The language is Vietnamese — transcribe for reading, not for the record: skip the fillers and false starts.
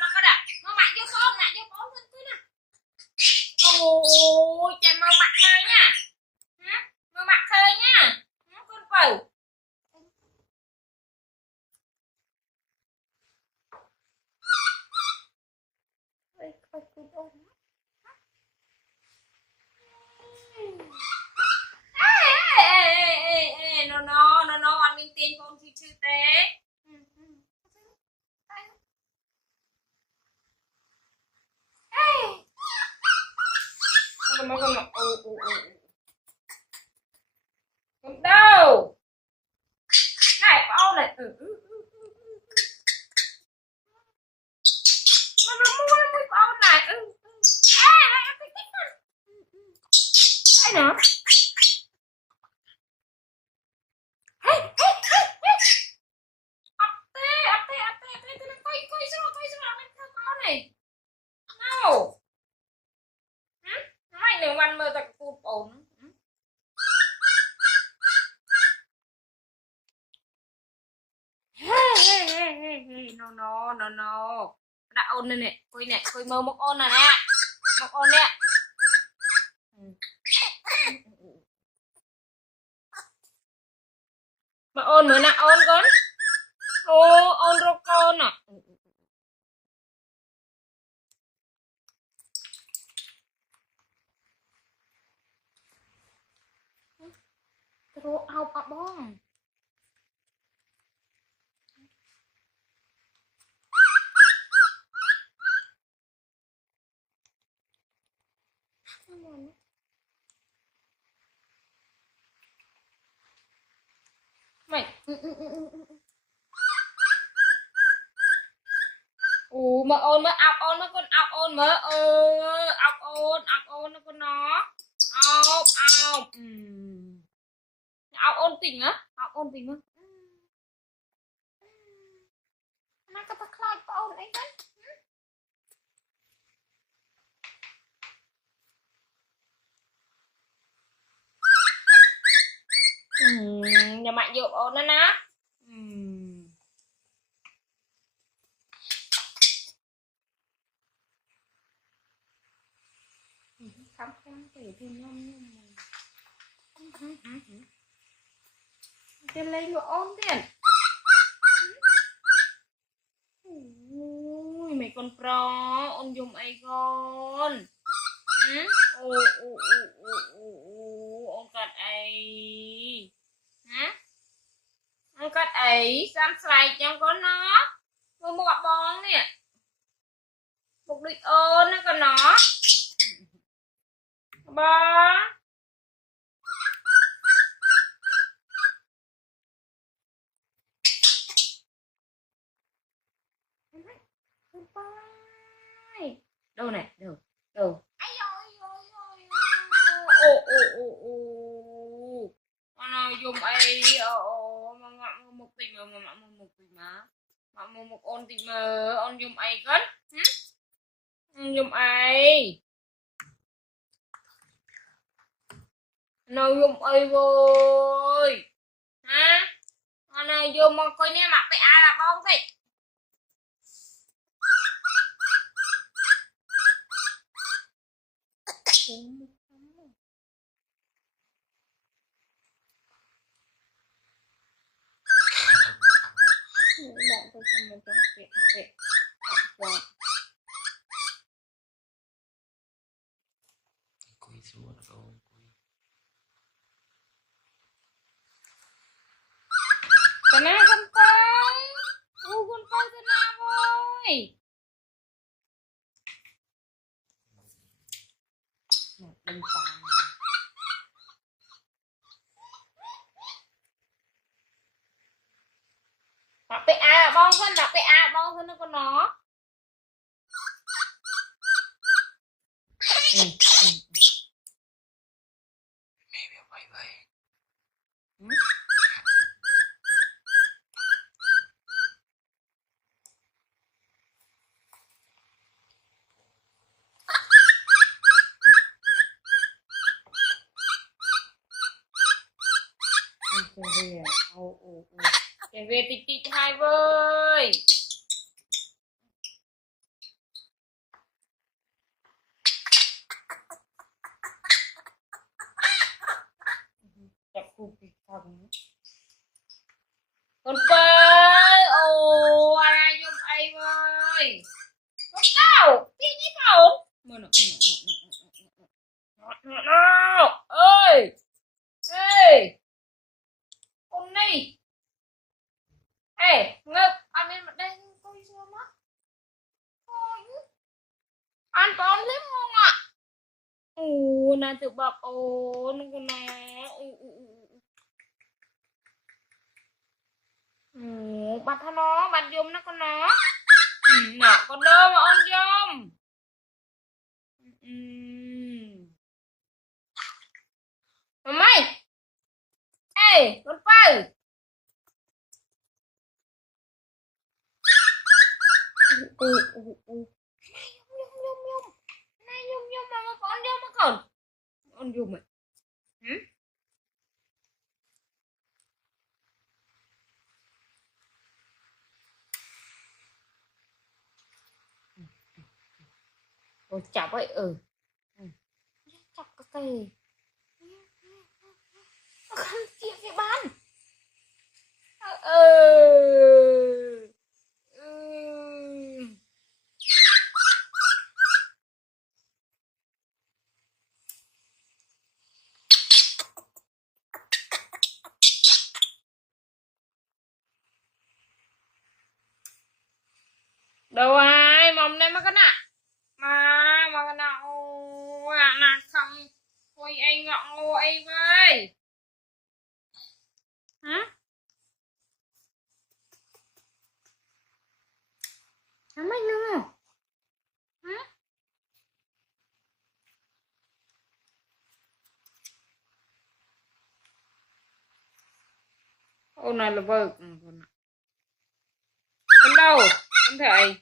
mà có đặt nó mặc vô con lên thế nè. Ôi trời mơ mặt khơi nha. Hả? Mơ mặt khơi nha. Con phù. No, anh miếng tiền con chi chư tế. Con đâu này con này nó mua con này đây nữa quay xuống mình thưa con này đâu mày nếu ăn mơ tao cụt ổn no đã ôn này quay mơ một ôn này nè một ôn nè mà ôn mới nè ôn con ôn rô con à rô ao bà bong mày mà ôn mới ọc ôn nó con ọc ôn mới ọc ôn nó con nó ọc ọc ôn tình á ọc ôn tình á nó có bắt lại ôn ấy đấy nhà mạnh dụ ôn nó nè khám tỉ thì ngon tiền lấy lụa ôn tiền ui mày con pro ôn dùng ai con ôn cắt ấy hả ôn cắt ấy xăm xoay cho con nó mua một bón nè một đôi ôn nó con nó ba đâu này đâu con nào dùng ấy mà ngậm một tình mà ngậm một tình mà ngậm một ôn tình mà ôn dùng ấy cất dùng ấy nào dùng ấy rồi hả con nào dùng mà coi như mặc cái ai là bông thì bạn tôi không muốn trong chuyện quỳ xuống con cái này con coi cái nào ơi đừng phàn mặc cái à bong thân nó con nó mẹ biểu vậy vậy về tịch hai vơi con bơi ồ ai giúp ai ơi con đâu đi nhí cậu mà nó ơi ê con đi ê ngực anh lên mặt đây coi chưa mắt anh còn liếm không ạ ồ nè tự bập ồ nó con nè bắt nó bắt giùm nó con nó nọ con đơ mà ơn giùm mà mày ê con phơi này nhung mà con giùm mà con giùm mày con chọc ấy chọc cái cây không chịu cái bán đâu ai mong đây mà cái nè mà cái nào nè không ôi anh ngọn ngô ấy với hả hả mấy nữa hả ô này là vợ con đâu con thầy